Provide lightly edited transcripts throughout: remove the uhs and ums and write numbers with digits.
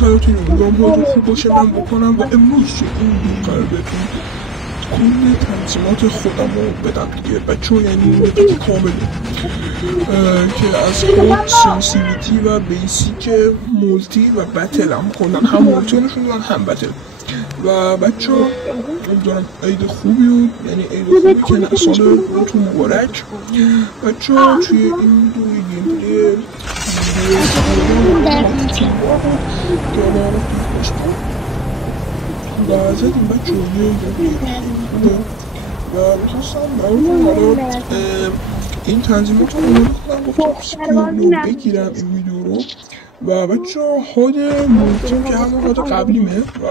سلامتون امیدوارم حالتون خوب باشه. من بکنم و امروز چه این ویدیو قرار بهتون کل تنظیمات خودم رو بدم دیگه بچه‌ها، یعنی مدت کاملی که از خود سنسیویتی و بیسیک مولتی و بتل هم کلا هم مولتی نشون دادن هم بتل. و بچه‌ها امیدوارم عید خوبی و یعنی عید خوبی که سال روتون مبارک. بچه‌ها توی این دو گیمپلی و از این بچه و میخواستم براتون حالا این تنظیمات رو مورد خودم گفتم سکرین رو بگیرم این ویدیو رو. و بچه ها هاد مولتیم که همون هاد قبلیمه و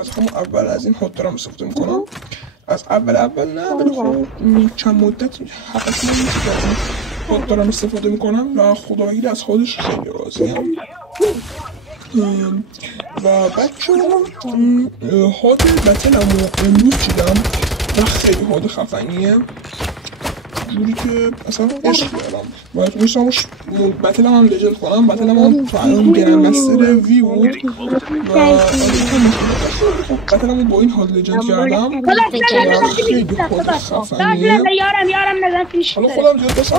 از همون اول از این هاد دارم استفاده میکنم. از اول نه ولی خب چند مدت 7 ماه میشه که از این هاد دارم استفاده میکنم و خدا بگیری از هادش خیلی راضیم. و بچه هاد بتل هم امروز چیدم و خیلی هاد خفنیه، جوری که اصلا عشق دارم. باید میشتمش بتل هم لجند کنم. بتل هم تو الان گرندمستر وی بود و بتل هم با این هاد لجند کردم و خیلی هاد خفنیه. حالا خودم زیاد بسم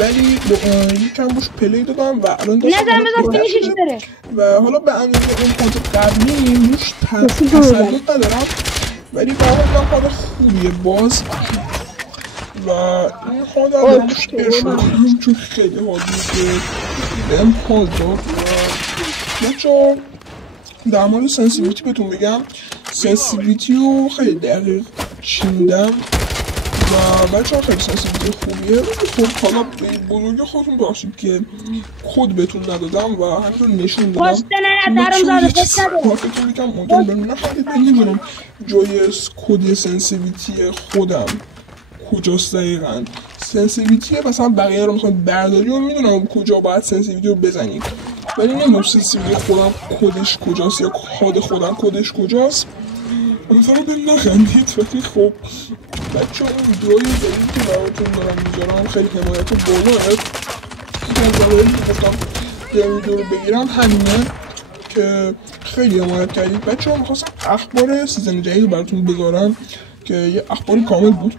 ولی یکم باش پلی دادم و الان و حالا به اندازه اون هاد قبلی روش تسلط ندارم، ولی به من هاد خوبیه باز و این حال هم روش عشق کنم چون خیلی حالیه که بهم حال داد. و بچه‌ها در مورد سنسیویتی بهتون بگم، سنسیویتی رو خیلی دقیق چیندم و بچه‌ها خیلی سنسیویتی خوبیه. خب حالا به بزرگی خودتون باشید که کد بهتون ندادم و همینطور نشون دادم فکر میکنم ممکنه بمونه خیلی نمیدونم جای کد سنسیویتی خودم کجاست دقیقاً. سنسیویتی مثلا بقیه رو میخواید برداری و میدونم کجا باید سنسیویتی رو بزنید، ولی نمیدونم سنسیویتی خودم کدش کجاست یا هاد خودم کدش کجاست. امیدوارم بهم نخندید. ولی خب بچه‌ها این ویدیوهای جدیدی که براتون دارم میذارم خیلی حمایت بالاه. یکی از دلایلی که گفتم یه ویدیو رو بگیرم همینه که خیلی حمایت کردید. بچه‌ها میخواستم اخبار سیزن جدید براتون بذارم که یه اخبار کامل بود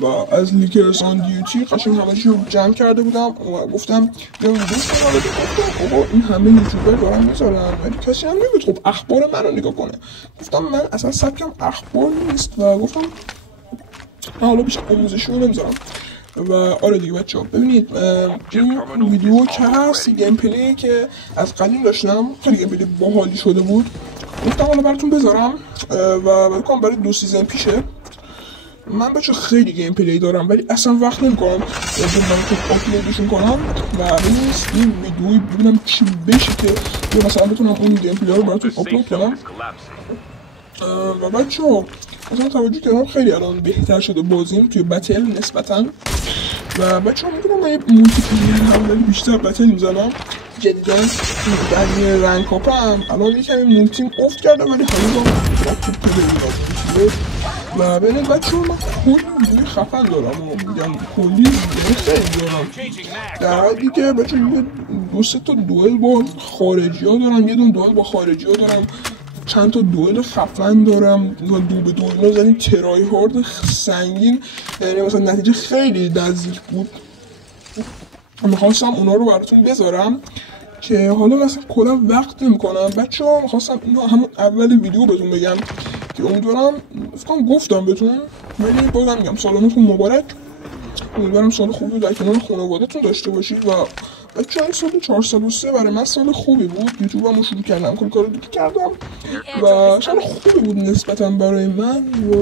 و از لیکرز آن دیوتی قشنگ همه چی رو جمع کرده بودم و گفتم یه ویدیو کنم. گفتم این همه یوتیوبر دارن میذارن ولی کسی هم نمیگه خب اخبار من رو نگاه کنه. گفتم من اصلا سبکم اخبار نیست و گفتم من حالا بیشتر آموزشی رو نمیذارم. و آره دیگه بچه‌ها ببینید این ویدیو که هست گیم پلی که از قدیم داشتم خیلی گیم پلی باحالی شده بود، گفتم حالا براتون بذارم و بکنم برای 2 سیزن پیشه. من بچه خیلی گیم پلی دارم ولی اصلا وقت نمی‌کنم براتون آپلودشون کنم و این ویدیوی ببینم چی بشه که یا مثلا بتونم اون گیم پلی رو براتون آپلود کنم. و بچه‌ها مثلا توجه کردم خیلی الان بهتر شده بازیم توی بتل نسبتاً. و بچه‌ها می‌دونم من یه مولتی پلیری هم ولی بیشتر بتل میزنم جدیداً. در رنگ کاپم الان یکمی مولتیم افت کرده ولی هنوز هم خوب پلی می‌کنم. و ببینید بچه‌ها من کلی ویدیوی خفن دارم و میگم کلی خیلی دارم. در حدی که بچه‌ها یه 2-3 تا دوئل با خارجی‌ها دارم، یه دونه دوئل با خارجی‌ها دارم، چند تا دوئل خفن دارم و 2-2 زدیم ترای هارد سنگین، یعنی مثلا نتیجه خیلی نزدیک بود. میخواستم اونا رو براتون بذارم که حالا مثلا کلا وقت نمی‌کنم. بچه‌ها میخواستم اینو همون اول ویدیو بهتون بگم که امیدوارم فکرم گفتم بهتون ولی بازم میگم سالتون مبارک. امیدوارم سال خوبی در کنار خانواده‌تون داشته باشید. و بچه‌ها این سال 403 برای من سال خوبی بود. یوتیوبمو شروع کردم، کلی کارو دیگه کردم و سال خوبی بود نسبتاً برای من. و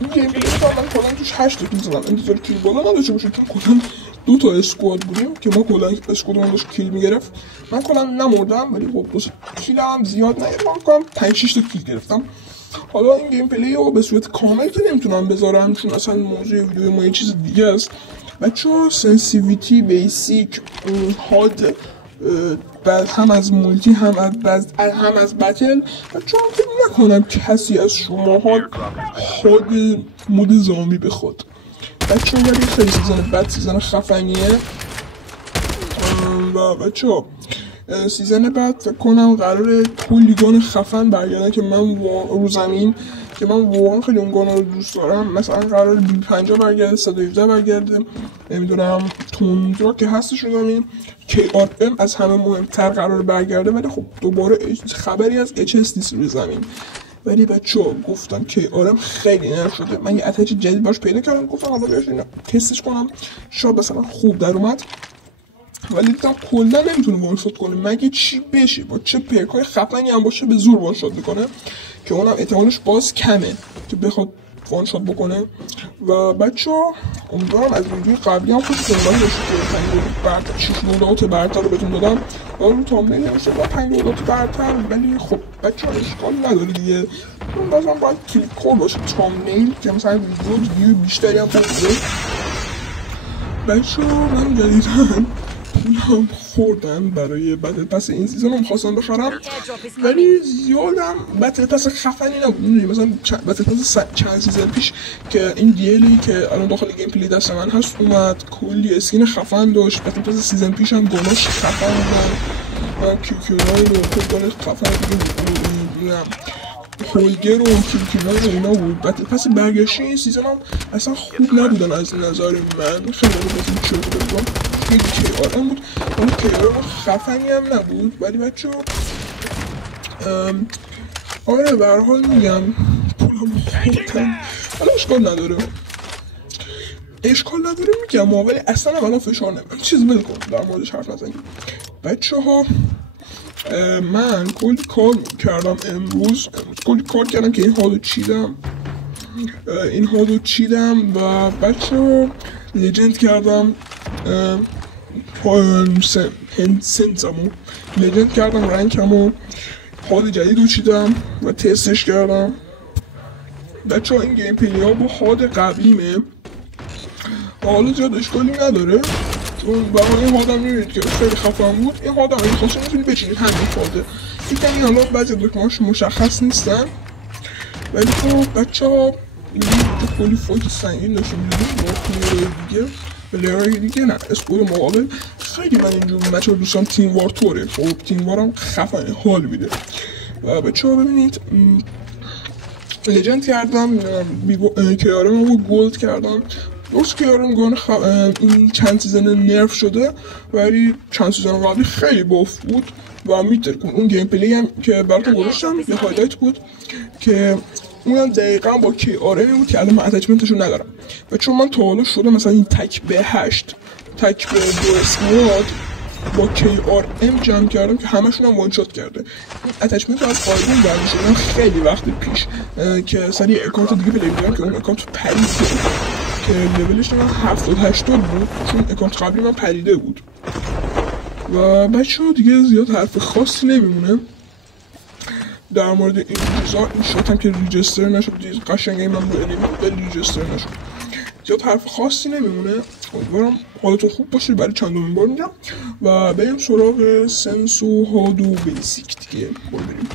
این گیم پلی من کلا توش 8 کیل زدم. انتظار کیل بالا نداشته باشید چون کلا 2 تا اسکواد بودیم که ما کلا اسکوادمون داشت کیل میگرفت. من کلا نمردم ولی خب 2 کیل هم زیاد نگرفتم، کنم 5-6 تا کیل گرفتم. حالا این گیم پلی رو به صورت کامل که نمیتونم بذارم چون اصلا موضوع ویدیو ما یه چیز دیگه است. بچه‌ها سنسیویتی بیسیک هاد هم از مولتی هم از بتل. بچه‌ها فکر نکنم کسی از شماها هاد مود زامبی بخواد. بچه‌ها ولی خیلی سیزن بد سیزن خفنیه و بچه‌ها سیزن بعد فکر کنم قراره کلی گان خفن برگردن که من رو زمین که من واقعا خیلی اون گانا رو دوست دارم. مثلا قراره B50 برگرده، 117 برگرده، نمیدونم توندرا که هستش رو زمین، KRM از همه مهمتر قراره برگرده، ولی خب دوباره خبری از HS نیست رو زمین. ولی بچه‌ها گفتم KRM خیلی نرخ شده، من یه اتچ جدید باش پیدا کردم، گفتم حالا بیاش تستش کنم شاید مثلا خوب در اومد، ولی دیدم کلا نمیتونه وان شات کنه مگه چی بشه با چه پرکای خفنی هم باشه به زور وان شات میکنه که اونم احتمالش باز کمه که بخواد وان شات بکنه. و بچه‌ها امیدوارم از ویدیو قبلی هم خوش دنبال باشید که 5 برتر 6 رولات برتر رو بهتون دادم و رو تامنیل نمیشه با 5 رولات برتر، ولی خب بچه‌ها اشکال نداره دیگه، اون بازم باید کلیک کول باشه تامنیل که مثلا ویدیو بیشتری هم بده. بچه‌ها من جدیدن پولم خوردم برای بتل پس این سیزن رو می‌خواستم بخرم ولی زیادم بتل پس خفنی نبود. مثلا بتل پس چند سیزن پیش که این دیلی که الان داخل گیم پلی دست من هست اومد کلی اسکین خفن داشت. بتل پس سیزن پیش هم گاناش خفن بودن، کیوکیونای و گان خفن دیگه هولگر و کیوکیونای و اینا بود. بتل پس برگشتی این سیزن هم اصلا خوب نبودن از نظر من، خیلی بازم چرت بودم که KRM بود، اون KRM خفنی هم نبود. ولی بچه آره به هر حال میگم پولم خوردم، حالا اشکال نداره میگم ولی اصلا هم الان فشار نمیم چیز بلکن در موردش حرف نزنیم. بچه ها من کلی کار کردم امروز کلی کار کردم که این هادو چیدم و بچه ها لجند کردم سنسمو لجند کردم، رنکمو هاد جدید رو چیدم و تستش کردم. بچه ها این گیم پلی ها با هاد قبلیمه و حالا زیاد اشکالی نداره چون برای این هادم میبینید که خیلی خفن بود. این هادم این خواستم میتونید بچینید همین هاده دیگه، این حالا بعضی دکمهاش مشخص نیستن ولی خب بچه ها این کلی فویت سنگین داشته میدونید با پلیرهای دیگه پلیرهای دیگه نه اسکول مقابل. خیلی من اینجور مچه رو دوستم تیم وار توره، خب تیم وارم خفنه حال میده. و بچه ها ببینید لجند کردم، KRM رو گولد کردم. درست KRM گان این چند سیزن نرف شده ولی چند سیزن قبلی خیلی باف بود و میترکون. اون گیم پلی هم که براتون گذاشتم یه هایلایت بود که اونم دقیقا با KRM بود که الان من اتچمنتشو ندارم و چون من تا حالا شده مثلا این تک به 8 تک به 2 اسمواد با KRM جمع کردم که همشون هم وان شات کرده. این اتچمنت رو از آیبون برداشتم خیلی وقت پیش که سری اکانت دیگه پیدا کردم که اون اکانت پریده که لولش من 70-80 بود چون اکانت قبلی من پریده بود. و بچه ها دیگه زیاد حرف خاصی نمیمونه در مورد این چیزا. این شات هم که ریجستر نشد دیز قشنگه من رو انیمی ولی ریجستر نشد. زیاد حرف خاصی نمیمونه. امیدوارم حالتون خوب باشه برای چندمین بار میگم و بریم سراغ سنس و هاد و بیسیک دیگه. بریم